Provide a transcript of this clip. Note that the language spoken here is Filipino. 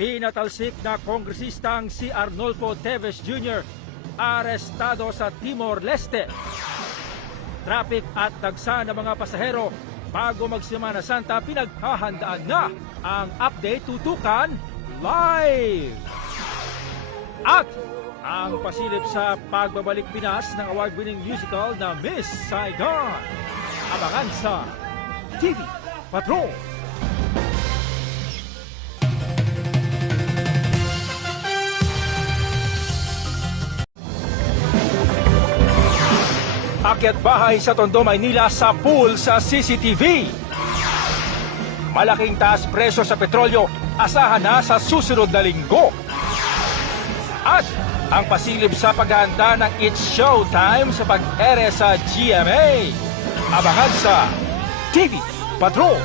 Pinatalsik na kongresistang si Arnolfo Teves Jr. arestado sa Timor-Leste. Traffic at dagsa ng mga pasahero bago magsimana Santa, pinaghahandaan na ang update tutukan live. At ang pasilip sa pagbabalik Pinas ng award-winning musical na Miss Saigon. Abangan sa TV Patrol. Akyat bahay sa Tondo, Maynila sa pool sa CCTV. Malaking taas presyo sa petrolyo, asahan na sa susunod na linggo. At ang pasilip sa paghahanda ng It's Showtime sa pag-ere sa GMA. Abangan sa TV Patrol.